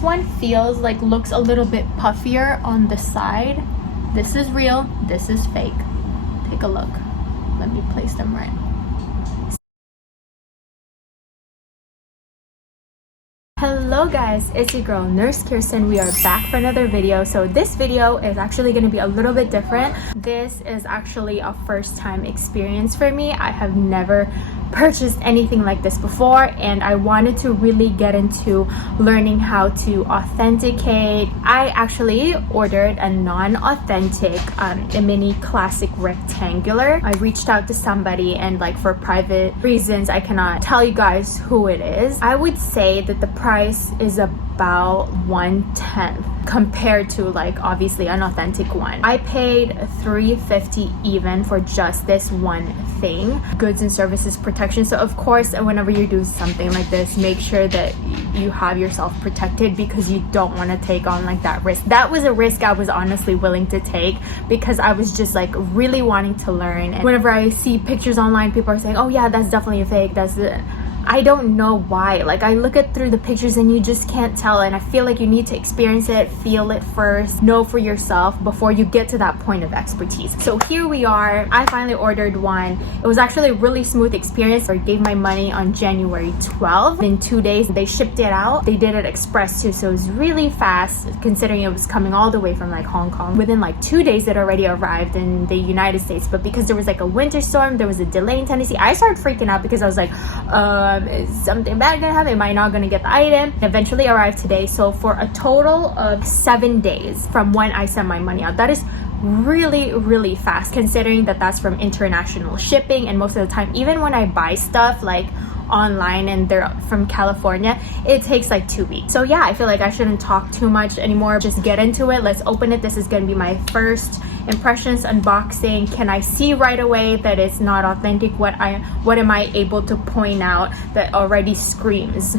This one feels like looks a little bit puffier on the side. This is real, this is fake. Take a look. Let me place them right. Hello guys, it's your girl Nurse Kirsten. We are back for another video. So this video is actually going to be a little bit different. This is actually a first time experience for me. I have never purchased anything like this before, and I wanted to really get into learning how to authenticate. I actually ordered a non-authentic a mini classic rectangular. I reached out to somebody, and like for private reasons I cannot tell you guys who it is. I would say that the price is about 1/10 compared to like obviously an authentic one. I paid $3.50 even for just this one thing, goods and services protection. So of course, whenever you do something like this, make sure that you have yourself protected, because you don't want to take on like that risk. That was a risk I was honestly willing to take, because I was just like really wanting to learn. And whenever I see pictures online, people are saying, oh yeah, that's definitely a fake, that's it. I don't know why. Like, I look at through the pictures and you just can't tell, and I feel like you need to experience it, feel it first, know for yourself before you get to that point of expertise. So here we are. I finally ordered one. It was actually a really smooth experience. I gave my money on January 12th. In 2 days they shipped it out. They did it express too, so it was really fast considering it was coming all the way from like Hong Kong. Within like 2 days it already arrived in the United States, but because there was like a winter storm, there was a delay in Tennessee, I started freaking out because I was like, is something bad gonna happen? Am I not gonna get the item? It eventually arrived today. So for a total of 7 days from when I sent my money out, that is really fast considering that that's from international shipping. And most of the time, even when I buy stuff like online and they're from California, it takes like 2 weeks. So yeah, I feel like I shouldn't talk too much anymore, just get into it. Let's open it. This is gonna be my first impressions unboxing. Can I see right away that it's not authentic? What am I able to point out that already screams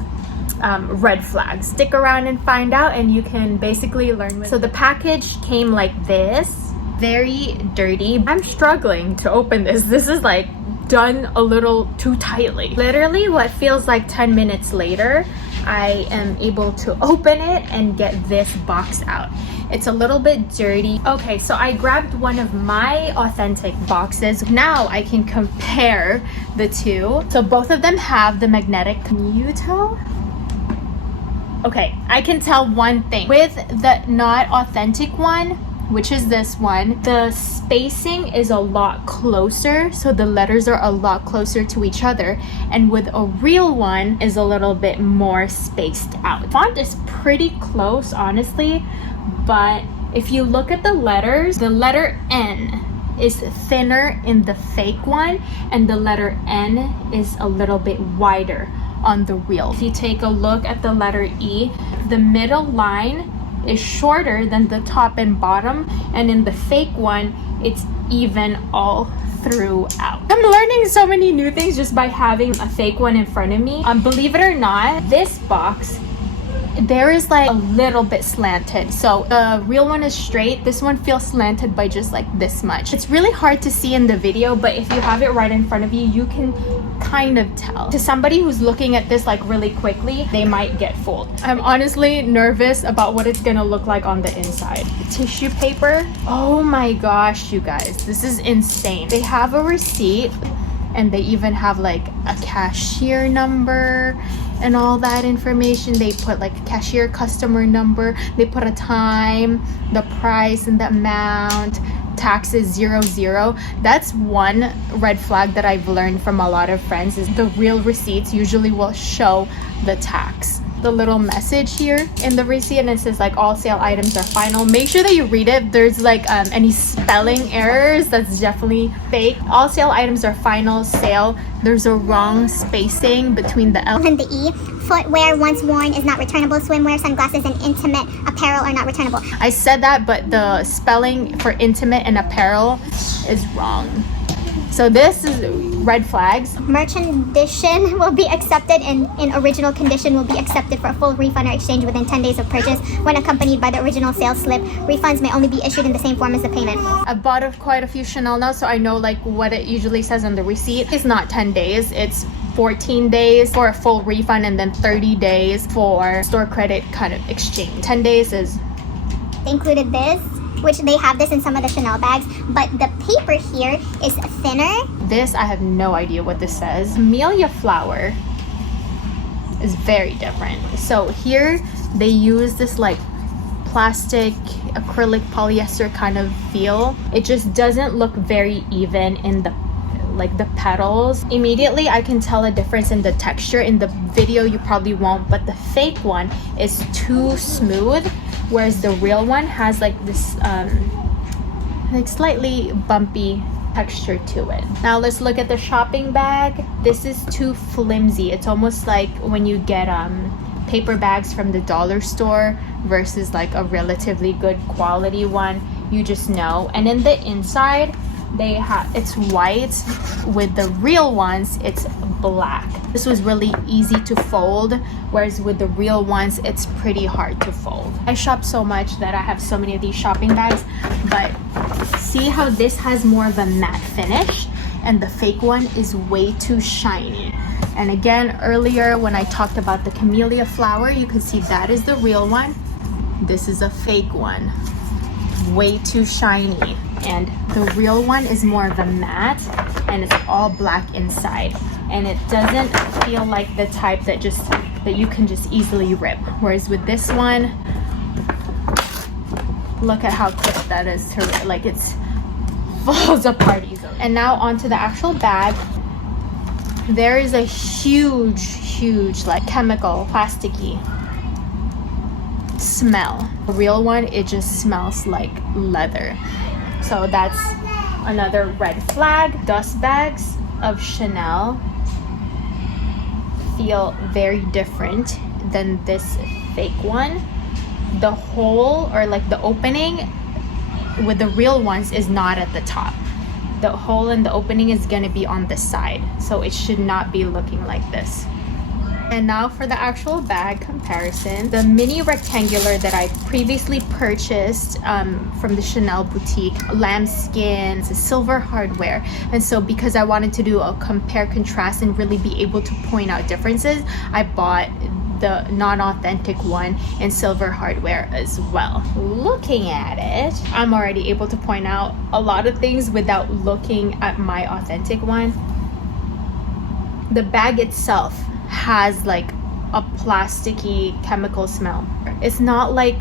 red flags? Stick around and find out, and you can basically learn. So the package came like this, very dirty. I'm struggling to open this. This is like done a little too tightly. Literally what feels like 10 minutes later, I am able to open it and get this box out. It's a little bit dirty. Okay, so I grabbed one of my authentic boxes. Now I can compare the two. So both of them have the magnetic. Can you tell? Okay, I can tell one thing. With the not authentic one, which is this one, the spacing is a lot closer, so the letters are a lot closer to each other, and with a real one is a little bit more spaced out. Font is pretty close honestly, but if you look at the letters, the letter N is thinner in the fake one, and the letter N is a little bit wider on the real. If you take a look at the letter E, the middle line is shorter than the top and bottom, and in the fake one it's even all throughout. I'm learning so many new things just by having a fake one in front of me. Believe it or not, this box, there is like a little bit slanted. So the real one is straight. This one feels slanted by just like this much. It's really hard to see in the video, but if you have it right in front of you, you can kind of tell. To somebody who's looking at this like really quickly, they might get fooled. I'm honestly nervous about what it's gonna look like on the inside. Tissue paper. Oh my gosh, you guys, this is insane. They have a receipt, and they even have like a cashier number and all that information. They put like a cashier customer number, they put a time, the price and the amount, taxes 00. That's one red flag that I've learned from a lot of friends, is the real receipts usually will show the tax. The little message here in the receipt, and it says like all sale items are final. Make sure that you read it. If there's like any spelling errors, that's definitely fake. All sale items are final sale. There's a wrong spacing between the L and the E. Footwear once worn is not returnable. Swimwear, sunglasses, and intimate apparel are not returnable. I said that, but the spelling for intimate and apparel is wrong. So this is red flags. Merchandise will be accepted, and in original condition will be accepted for a full refund or exchange within 10 days of purchase when accompanied by the original sales slip. Refunds may only be issued in the same form as the payment. I bought quite a few Chanel now, so I know like what it usually says on the receipt. It's not 10 days, it's 14 days for a full refund, and then 30 days for store credit kind of exchange. 10 days is... They included this, which they have this in some of the Chanel bags, but the paper here is thinner. This, I have no idea what this says. Camellia flower is very different. So here they use this like plastic, acrylic, polyester kind of feel. It just doesn't look very even in the petals. Immediately I can tell a difference in the texture. In the video you probably won't, but the fake one is too smooth, whereas the real one has like this like slightly bumpy texture to it. Now let's look at the shopping bag. This is too flimsy. It's almost like when you get paper bags from the dollar store versus like a relatively good quality one. You just know. And in the inside they have, it's white. With the real ones it's black. This was really easy to fold, whereas with the real ones it's pretty hard to fold. I shop so much that I have so many of these shopping bags, but see how this has more of a matte finish and the fake one is way too shiny. And again, earlier when I talked about the camellia flower, you can see that is the real one. This is a fake one, way too shiny, and the real one is more of a matte and it's all black inside, and it doesn't feel like the type that you can just easily rip. Whereas with this one, look at how quick that is to rip. Like, it's falls apart easily. And now onto the actual bag. There is a huge like chemical, plasticky smell. The real one, it just smells like leather. So that's another red flag. Dust bags of Chanel feel very different than this fake one. The hole, or like the opening with the real ones, is not at the top. The hole in the opening is going to be on the side, so it should not be looking like this. And now for the actual bag comparison. The mini rectangular that I previously purchased from the Chanel boutique, lambskin, it's a silver hardware. And so because I wanted to do a compare contrast and really be able to point out differences, I bought the non-authentic one in silver hardware as well. Looking at it, I'm already able to point out a lot of things without looking at my authentic one. The bag itself has like a plasticky chemical smell. It's not like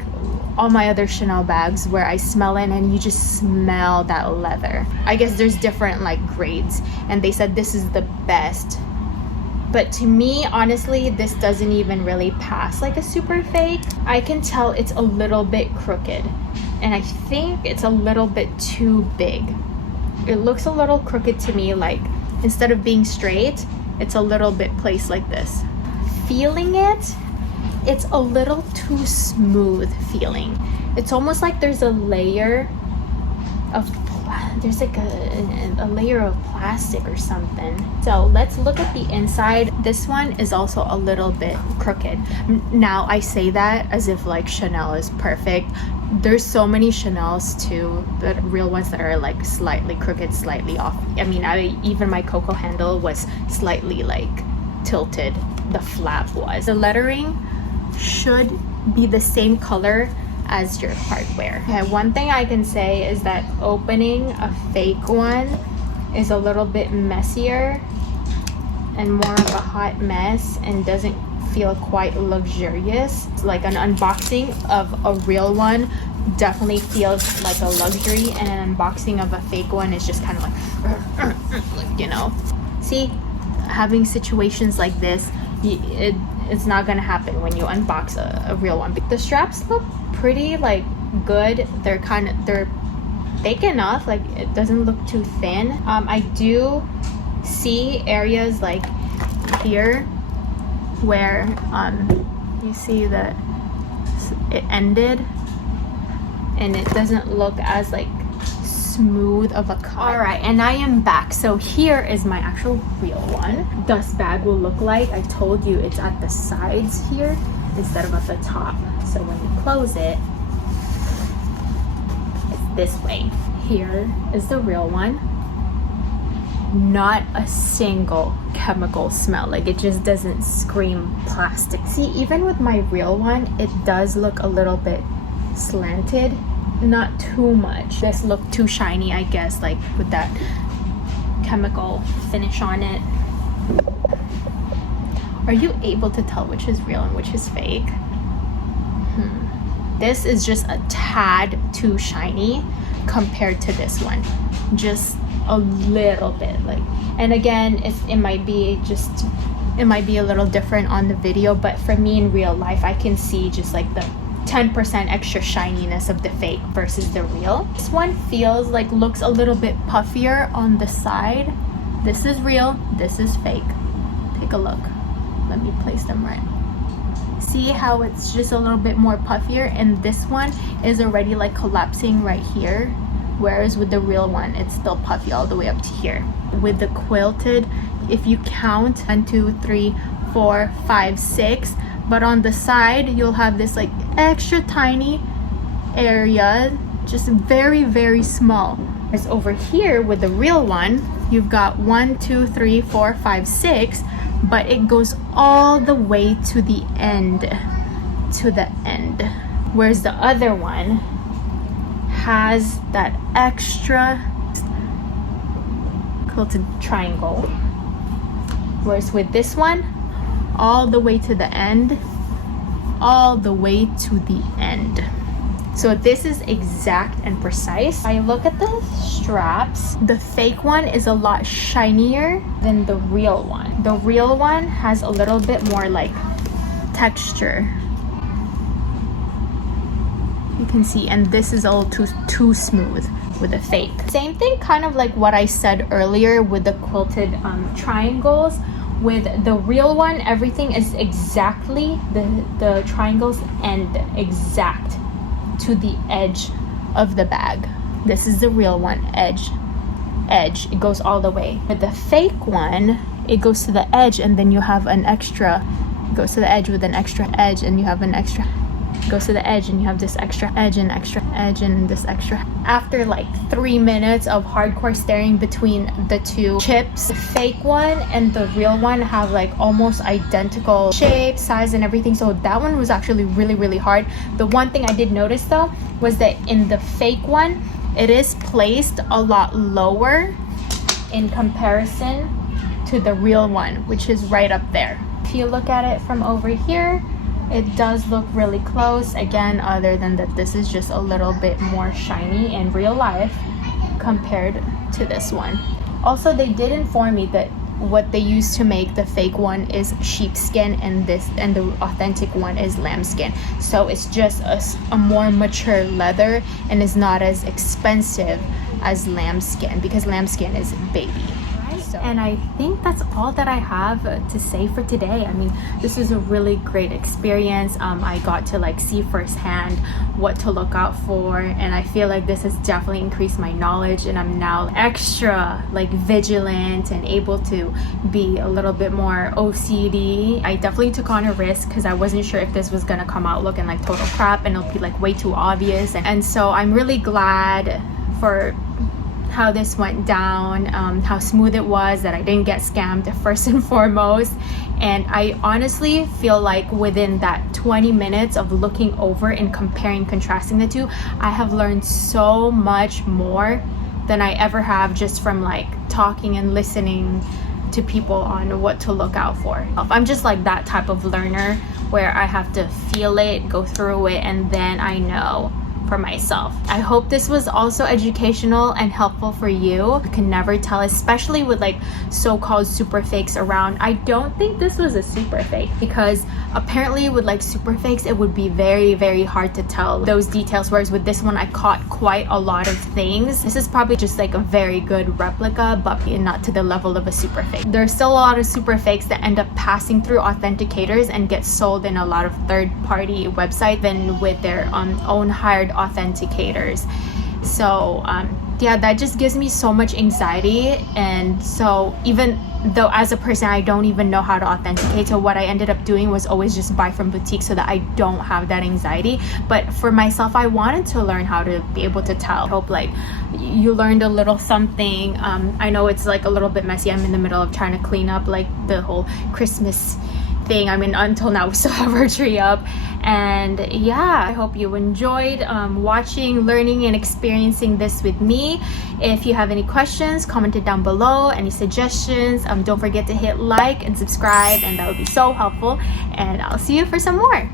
all my other Chanel bags where I smell it and you just smell that leather. I guess there's different like grades, and they said this is the best. But to me, honestly, this doesn't even really pass like a super fake. I can tell it's a little bit crooked, and I think it's a little bit too big. It looks a little crooked to me, like instead of being straight, it's a little bit placed like this. Feeling it, it's a little too smooth feeling. It's almost like there's a layer of a layer of plastic or something. So let's look at the inside. This one is also a little bit crooked. Now I say that as if like Chanel is perfect. There's so many Chanels too, the real ones that are like slightly crooked, slightly off. I mean, even my Coco handle was slightly like tilted. The flap was. The lettering should be the same color as your hardware. Okay, one thing I can say is that opening a fake one is a little bit messier and more of a hot mess and doesn't feel quite luxurious. Like an unboxing of a real one definitely feels like a luxury, and an unboxing of a fake one is just kind of like, you know. See, having situations like this, it's not gonna happen when you unbox a real one. The straps look pretty like good. They're thick enough, like it doesn't look too thin. I do see areas like here where you see that it ended and it doesn't look as like smooth of a cut. All right, and I am back. So here is my actual real one. Dust bag will look like, I told you, it's at the sides here instead of at the top. So when you close it, it's this way. Here is the real one. not a single chemical smell. Like, it just doesn't scream plastic. See, even with my real one, it does look a little bit slanted, not too much. This looked too shiny, I guess, like with that chemical finish on it. Are you able to tell which is real and which is fake? This is just a tad too shiny compared to this one, just a little bit. Like, and again, it might be a little different on the video, but for me in real life, I can see just like the 10% extra shininess of the fake versus the real. This one feels like looks a little bit puffier on the side. This is real, this is fake. Take a look. Let me place them right. See how it's just a little bit more puffier, and this one is already like collapsing right here, whereas with the real one it's still puffy all the way up to here. With the quilted, if you count 1, 2, 3, 4, 5, 6, but on the side you'll have this like extra tiny area, just very, very small. As over here with the real one, you've got 1, 2, 3, 4, 5, 6, but it goes all the way to the end, whereas the other one has that extra quilted triangle, whereas with this one, all the way to the end, so this is exact and precise. I look at the straps, the fake one is a lot shinier than the real one. The real one has a little bit more like texture, you can see, and this is all too smooth with the fake. Same thing, kind of like what I said earlier with the quilted triangles. With the real one, everything is exactly the triangles end exact to the edge of the bag. This is the real one, edge, it goes all the way. With the fake one, it goes to the edge, and then you have an extra, it goes to the edge with an extra edge, and you have an extra, it goes to the edge, and you have this extra edge and extra edge and this extra. After like 3 minutes of hardcore staring between the two chips, the fake one and the real one have like almost identical shape, size, and everything, so that one was actually really, really hard. The one thing I did notice though was that in the fake one, it is placed a lot lower in comparison to the real one, which is right up there. If you look at it from over here, it does look really close. Again, other than that, this is just a little bit more shiny in real life compared to this one. Also, they did inform me that what they use to make the fake one is sheepskin, and the authentic one is lambskin. So it's just a more mature leather and is not as expensive as lambskin, because lambskin is baby. And I think that's all that I have to say for today. I mean, this was a really great experience. I got to like see firsthand what to look out for, and I feel like this has definitely increased my knowledge, and I'm now extra like vigilant and able to be a little bit more OCD. I definitely took on a risk because I wasn't sure if this was gonna come out looking like total crap and it'll be like way too obvious, and so I'm really glad for how this went down, how smooth it was, that I didn't get scammed first and foremost. And I honestly feel like within that 20 minutes of looking over and comparing, contrasting the two, I have learned so much more than I ever have just from like talking and listening to people on what to look out for. I'm just like that type of learner where I have to feel it, go through it, and then I know for myself. I hope this was also educational and helpful for you. You can never tell, especially with like so-called super fakes around. I don't think this was a super fake, because apparently with like super fakes it would be very, very hard to tell those details, whereas with this one I caught quite a lot of things. This is probably just like a very good replica, but not to the level of a super fake. There's still a lot of super fakes that end up passing through authenticators and get sold in a lot of third-party websites than with their own hired authenticators. So yeah, that just gives me so much anxiety. And so even though as a person I don't even know how to authenticate, so what I ended up doing was always just buy from boutique so that I don't have that anxiety. But for myself, I wanted to learn how to be able to tell. I hope like you learned a little something. I know it's like a little bit messy. I'm in the middle of trying to clean up like the whole Christmas thing. I mean, until now we still have our tree up. And yeah, I hope you enjoyed watching, learning, and experiencing this with me. If you have any questions, comment it down below. Any suggestions, don't forget to hit like and subscribe, and that would be so helpful. And I'll see you for some more.